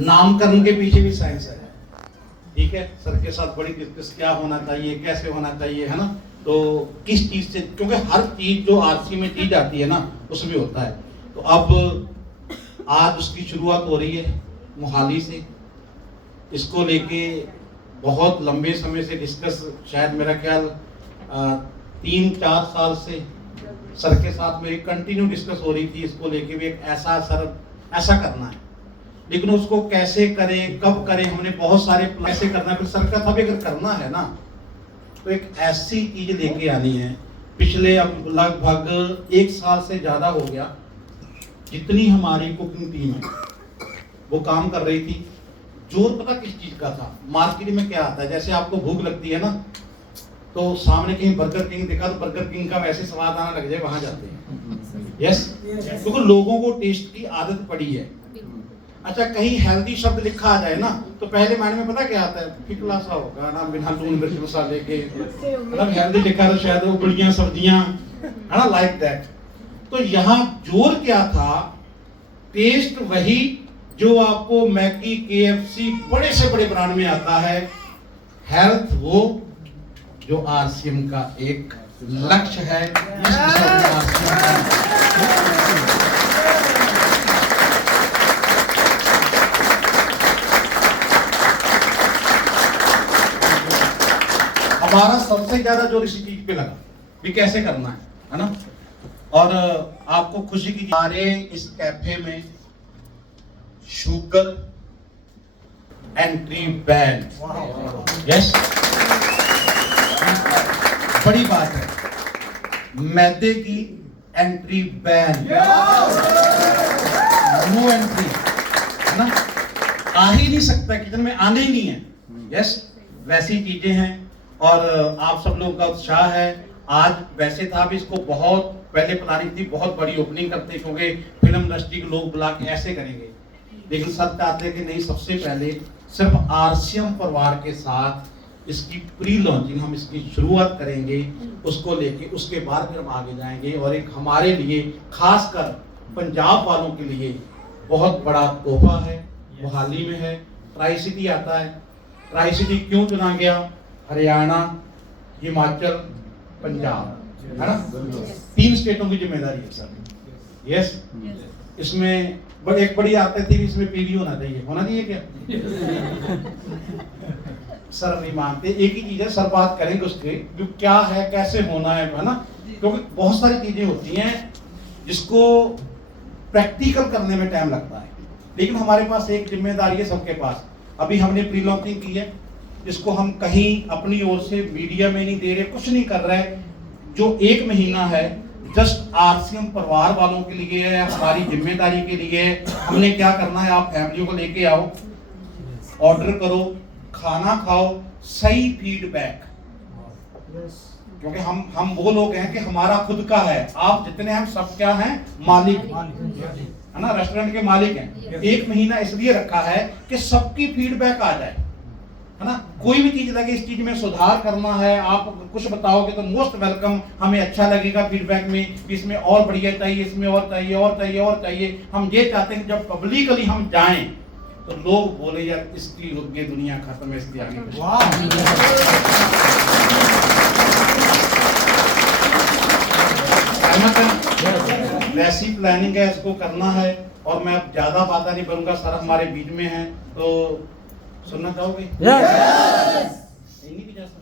नामकरण के पीछे भी साइंस है, ठीक है। सर के साथ बड़ी डिस्कस क्या होना चाहिए, कैसे होना चाहिए, है ना। तो किस चीज से, क्योंकि हर चीज जो आरसी में चीज आती है ना उसमें होता है। तो अब आज उसकी शुरुआत हो रही है मोहाली से। इसको लेके बहुत लंबे समय से डिस्कस, शायद मेरा ख्याल 3-4 साल से सर के साथ मेरी कंटिन्यू डिस्कस हो रही थी। इसको लेके भी एक ऐसा सर ऐसा करना है, लेकिन उसको कैसे करें, कब करें, हमने बहुत सारे कैसे करना है। फिर सर का था भी अगर करना है ना तो एक ऐसी चीज लेके आनी है। पिछले अब लगभग 1 साल से ज्यादा हो गया जितनी हमारी कुकिंग टीम है वो काम कर रही थी। जोर पता किस चीज का था, मार्केट में क्या आता है, जैसे आपको भूख लगती है ना तो सामने कहीं बर्गर किंग दिखा तो बर्गर किंग का वैसे स्वाद आना लग जाए, वहां जाते हैं। यस, क्योंकि लोगों को टेस्ट की आदत पड़ी है। अच्छा, कहीं हेल्दी शब्द लिखा आ जाए ना तो पहले मायने में पता क्या आता है, फिकला सा होगा ना, बिना लून मिर्च मसाले के, मतलब हेल्दी लिखा तो शायद वो बड़ियां सब्जियां, है ना, लाइक दैट। तो यहाँ जोर क्या था, टेस्ट वही जो आपको मैगी, केएफसी बड़े से बड़े ब्रांड में आता है, हेल्थ वो जो आरसीएम का एक लक्ष्य है। हमारा सबसे ज्यादा जोर इसी चीज पे लगा भी कैसे करना है ना। और आपको खुशी की हमारे इस कैफे में शुगर एंट्री बैन, यस, बड़ी बात है। मैदे की एंट्री बैन, नो एंट्री, है ना, आ ही नहीं सकता, किचन में आने ही नहीं है। यस, वैसी चीजें हैं। और आप सब लोगों का उत्साह है। आज वैसे था भी इसको बहुत पहले प्लानिंग थी, बहुत बड़ी ओपनिंग करते, क्योंकि फिल्म इंडस्ट्री के लोग बुला के ऐसे करेंगे, लेकिन सब चाहते हैं कि नहीं, सबसे पहले सिर्फ आरसीएम परिवार के साथ इसकी प्री लॉन्चिंग, हम इसकी शुरुआत करेंगे, उसको लेके उसके बाद फिर हम आगे जाएंगे। और एक हमारे लिए, खासकर पंजाब वालों के लिए बहुत बड़ा तोहफा है, मोहाली में है, ट्राई सिटी आता है। ट्राई सिटी क्यों चुना गया, हरियाणा, हिमाचल, पंजाब, है ना, 3 स्टेटों की जिम्मेदारी है सर। यस, इसमें एक बड़ी आते थी, इसमें पीवी होना चाहिए क्या सर नहीं मानते। एक ही चीज है, सर बात करेंगे उसके जो क्या है, कैसे होना है ना, क्योंकि बहुत सारी चीजें होती हैं जिसको प्रैक्टिकल करने में टाइम लगता है। लेकिन हमारे पास एक जिम्मेदारी है सबके पास। अभी हमने प्री लॉन्चिंग की है, इसको हम कहीं अपनी ओर से मीडिया में नहीं दे रहे, कुछ नहीं कर रहे। जो 1 महीना है जस्ट आरसीएम परिवार वालों के लिए है, हमारी जिम्मेदारी के लिए। हमने क्या करना है, आप फैमिलियों को लेके आओ, ऑर्डर करो, खाना खाओ, सही फीडबैक, क्योंकि हम वो लोग हैं कि हमारा खुद का है। आप जितने हम सब क्या हैं, मालिक, है ना, रेस्टोरेंट के मालिक हैं। 1 महीना इसलिए रखा है कि सबकी फीडबैक आ जाए, है ना। कोई भी चीज लगे इस चीज में सुधार करना है, आप कुछ बताओगे तो मोस्ट वेलकम, हमें अच्छा लगेगा फीडबैक में, इसमें और बढ़िया चाहिए, इसमें और चाहिए, और चाहिए, और चाहिए। हम ये चाहते हैं कि जब पब्लिकली हम जाएं तो लोग बोले यार इसकी ये दुनिया खत्म है, इसके आगे वैसी प्लानिंग है, इसको करना है। और मैं अब ज्यादा बात नहीं करूंगा, सर हमारे बीच में हैं, तो सुनना चाहोगे? यस।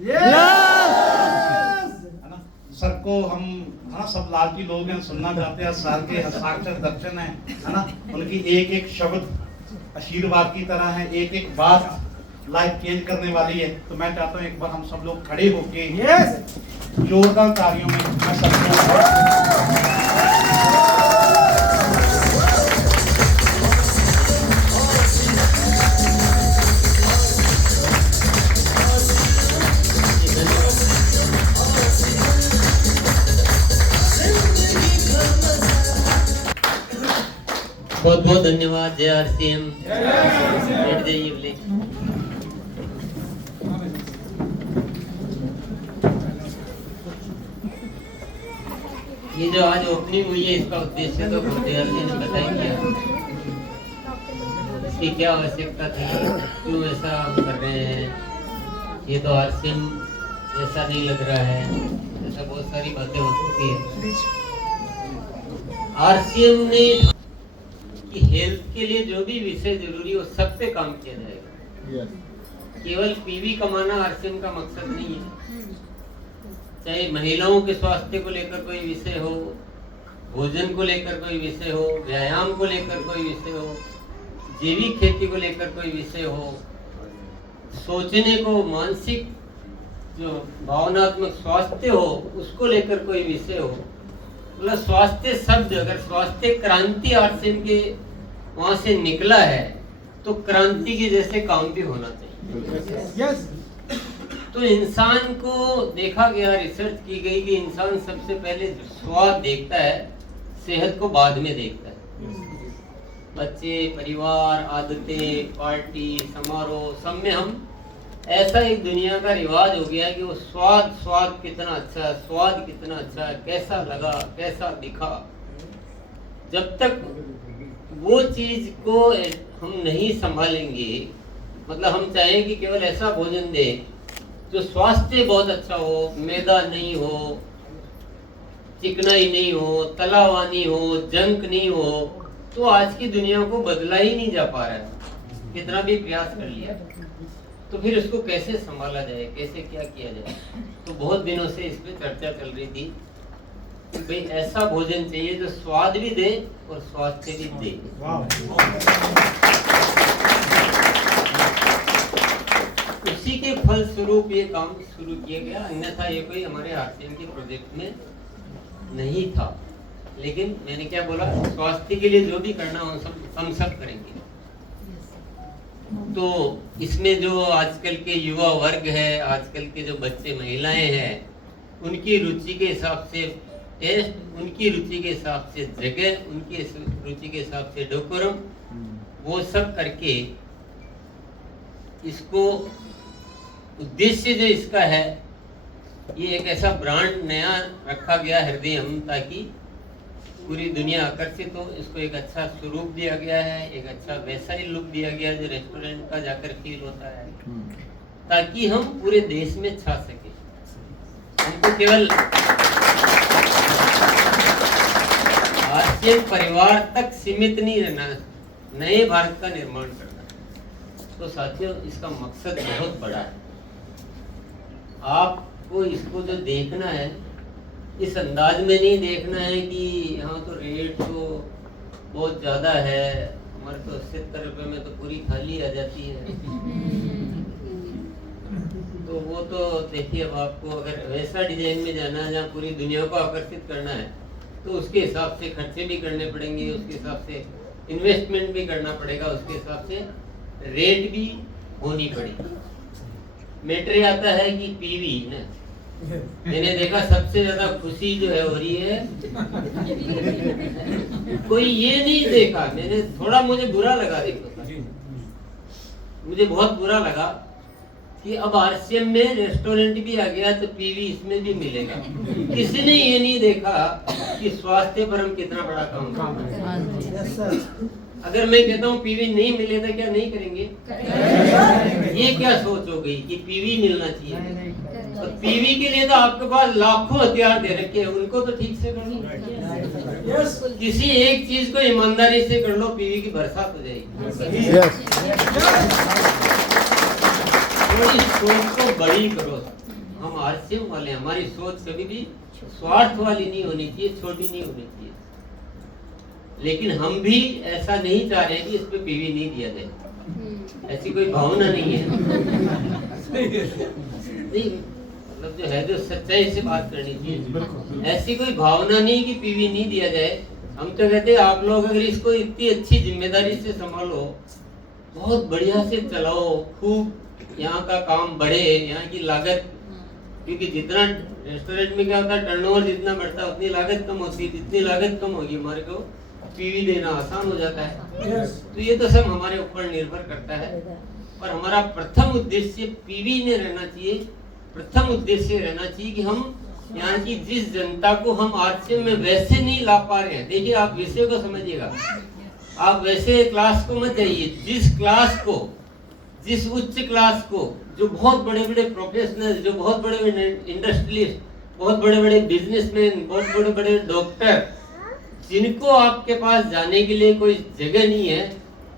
है ना, सर को हम, है ना, सब लालची लोग हैं, सुनना चाहते हैं। सर के हस्ताक्षर दर्शन है ना, उनकी एक एक शब्द आशीर्वाद की तरह है, एक एक बात लाइफ चेंज करने वाली है। तो मैं चाहता हूँ एक बार हम सब लोग खड़े होके जोरदार तालियों में मैं सबको बहुत बहुत धन्यवाद। जय आरसीएम। बैठ जाइए प्लीज। ये जो आज ओपनिंग हुई है, इसका उद्देश्य तो गुरुदेव जी ने बता ही दिया। इसकी क्या आवश्यकता थी, क्यों ऐसा हम कर रहे हैं, ये तो आरसीएम ऐसा नहीं लग रहा है, ऐसा बहुत सारी बातें हो सकती है। आरसीएम ने कि हेल्थ के लिए जो भी विषय जरूरी हो सब पे काम किया जाएगा। केवल पीवी कमाना आरसीएम का मकसद नहीं है। चाहे महिलाओं के स्वास्थ्य को लेकर कोई विषय हो, भोजन को लेकर कोई विषय हो, व्यायाम को लेकर कोई विषय हो, जैविक खेती को लेकर कोई विषय हो, सोचने को मानसिक जो भावनात्मक स्वास्थ्य हो उसको लेकर कोई विषय हो, मतलब स्वास्थ्य शब्द, अगर स्वास्थ्य क्रांति आरसीएम के वहां से निकला है तो क्रांति के जैसे काम भी होना चाहिए। यस। तो इंसान को देखा गया, रिसर्च की गई कि इंसान सबसे पहले स्वाद देखता है, सेहत को बाद में देखता है। बच्चे, परिवार, आदतें, पार्टी, समारोह, सब में हम ऐसा एक दुनिया का रिवाज हो गया है कि वो स्वाद कितना अच्छा है, स्वाद कितना अच्छा है, कैसा लगा, कैसा दिखा। जब तक वो चीज को हम नहीं संभालेंगे, मतलब हम चाहें कि केवल ऐसा भोजन दे जो स्वास्थ्य बहुत अच्छा हो, मैदा नहीं हो, चिकनाई नहीं हो, तला हुआ नहीं हो, जंक नहीं हो, तो आज की दुनिया को बदला ही नहीं जा पा रहा है, कितना भी प्रयास कर लिया। तो फिर उसको कैसे संभाला जाए, कैसे क्या किया जाए। तो बहुत दिनों से इस पे चर्चा चल रही थी कि भाई ऐसा भोजन चाहिए जो स्वाद भी दे और स्वास्थ्य भी दे। उसी के फल स्वरूप ये काम शुरू किया गया, अन्यथा ये कोई हमारे आरसीएम के प्रोजेक्ट में नहीं था। लेकिन मैंने क्या बोला, स्वास्थ्य के लिए जो भी करना हम सब करेंगे। तो इसमें जो आजकल के युवा वर्ग है, आजकल के जो बच्चे महिलाएं हैं, उनकी रुचि के हिसाब से टेस्ट, उनकी रुचि के हिसाब से जगह, उनकी रुचि के हिसाब से डेकोरम, वो सब करके इसको उद्देश्य जो इसका है, ये एक ऐसा ब्रांड नया रखा गया हृदय हम, ताकि पूरी दुनिया आकर्षित हो। इसको एक अच्छा स्वरूप दिया गया है, एक अच्छा वैसा ही लुक दिया गया जो रेस्टोरेंट का जाकर फील होता है, ताकि हम पूरे देश में छा सके। हमको केवल आरसीएम परिवार तक सीमित नहीं रहना, नए भारत का निर्माण करना। तो साथियों, इसका मकसद बहुत बड़ा है। आपको इसको जो देखना है, इस अंदाज में नहीं देखना है कि यहाँ तो रेट तो बहुत ज़्यादा है, हमारे तो 70 रुपये में तो पूरी थाली आ जाती है। तो वो तो देखिए, अब आपको अगर वैसा डिजाइन में जाना है जहाँ पूरी दुनिया को आकर्षित करना है, तो उसके हिसाब से खर्चे भी करने पड़ेंगे, उसके हिसाब से इन्वेस्टमेंट भी करना पड़ेगा, उसके हिसाब से रेट भी होनी पड़ेगी। मैटर आता है कि पीवी ना, मैंने देखा सबसे ज्यादा खुशी जो है हो रही है, कोई ये नहीं देखा, मैंने थोड़ा, मुझे बुरा लगा, देखो मुझे बहुत बुरा लगा कि अब आरसीएम में रेस्टोरेंट भी आ गया तो पीवी इसमें भी मिलेगा। किसी ने ये नहीं देखा कि स्वास्थ्य पर हम कितना बड़ा काम कर रहे हैं। अगर मैं कहता हूँ पीवी नहीं मिले तो क्या नहीं करेंगे? ये क्या सोच हो गई कि पीवी मिलना चाहिए? और पीवी के लिए तो आपके पास लाखों हथियार दे रखे हैं, उनको तो ठीक से कर लो। किसी एक चीज को ईमानदारी से कर लो, पीवी की बरसात हो जाएगी। थोड़ी सोच को बड़ी करो। हम आरसीएम वाले, हमारी सोच कभी भी स्वार्थ वाली नहीं होनी चाहिए, छोटी नहीं होनी चाहिए। लेकिन हम भी ऐसा नहीं चाह रहे कि इस पे पीवी नहीं दिया जाए, ऐसी कोई भावना नहीं है। नहीं, मतलब जो है, जो सच्चाई से बात करनी चाहिए, ऐसी कोई भावना नहीं कि पीवी नहीं दिया जाए। हम तो कहते हैं आप लोग अगर इसको इतनी अच्छी जिम्मेदारी से संभालो, बहुत बढ़िया से चलाओ, खूब यहाँ का काम बढ़े, यहाँ की लागत, क्योंकि जितना रेस्टोरेंट में क्या होता है, टर्नओवर जितना बढ़ता है उतनी लागत कम होती है, जितनी लागत कम होगी हमारे को पीवी देना आसान हो जाता है। तो ये तो सब हमारे ऊपर निर्भर करता है। और हमारा प्रथम उद्देश्य पीवी ने रहना चाहिए, प्रथम उद्देश्य रहना चाहिए कि हम यहाँ की जिस जनता को हम आरसीएम में वैसे नहीं ला पा रहे हैं। देखिए, आप विषय को समझिएगा, आप वैसे क्लास को मत जाइए। जिस उच्च क्लास को, जो बहुत बड़े बड़े प्रोफेशनल, जो बहुत बड़े बड़े इंडस्ट्रियलिस्ट, बहुत बड़े बड़े बिजनेसमैन, बहुत बड़े बड़े डॉक्टर, जिनको आपके पास जाने के लिए कोई जगह नहीं है,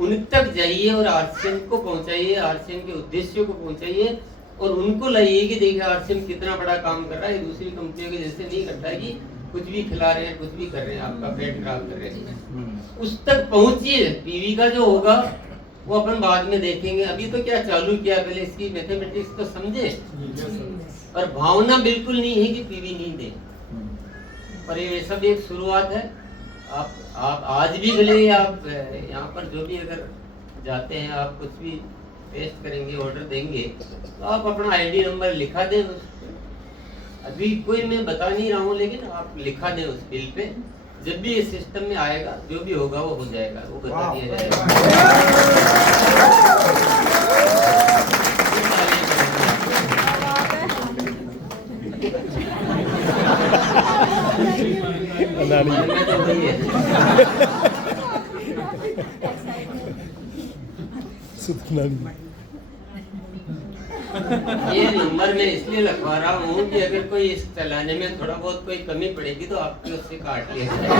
उन तक जाइए और आरसीएम को पहुंचाइए, आरसीएम के उद्देश्यों को पहुंचाइए और उनको लाइए कि देखिए आरसीएम कितना बड़ा काम कर रहा है, दूसरी कंपनियों के जैसे नहीं करता है कि कुछ भी खिला रहे हैं, कुछ भी कर रहे हैं, आपका पेट खराब कर रहे हैं। उस तक पहुंचिए। पीवी का जो होगा वो अपन बाद में देखेंगे। अभी तो क्या चालू किया, पहले इसकी मैथमेटिक्स तो समझे। और भावना बिल्कुल नहीं है कि पीवी नहीं दे, पर ये सब एक शुरुआत है। आप आज भी भले आप यहाँ पर जो भी अगर जाते हैं, आप कुछ भी टेस्ट करेंगे, ऑर्डर देंगे, तो आप अपना आईडी नंबर लिखा दें उस पे। अभी कोई मैं बता नहीं रहा हूँ, लेकिन आप लिखा दें उस बिल पे। जब भी इस सिस्टम में आएगा, जो भी होगा वो हो जाएगा, वो बता दिया जाएगा। ये नंबर मैं इसलिए लगवा रहा हूँ कि अगर कोई इस चलाने में थोड़ा बहुत कोई कमी पड़ेगी तो आपकी उससे काट लिया जाएगा।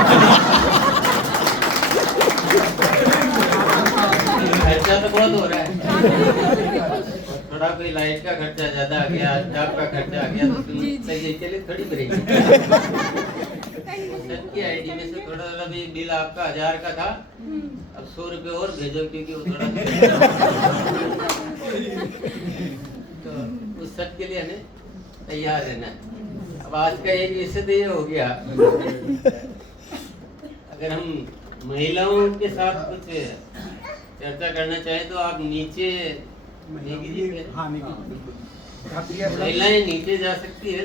खर्चा तो बहुत हो रहा है, थोड़ा कोई लाइट का खर्चा ज्यादा आ गया, स्टाफ का खर्चा आ गया, तो सही के लिए थोड़ी करेगी। सबकी आईडी में से थोड़ा थोड़ा भी बिल आपका 1000 का था, अब 100 रुपए और भेजो, क्योंकि वो थोड़ा तो उस सब के लिए हमें तैयार रहना है। अब आज का एक विषय तो ये हो गया। अगर हम महिलाओं के साथ कुछ चर्चा करना चाहें तो आप नीचे, महिलाएं नीचे जा सकती है।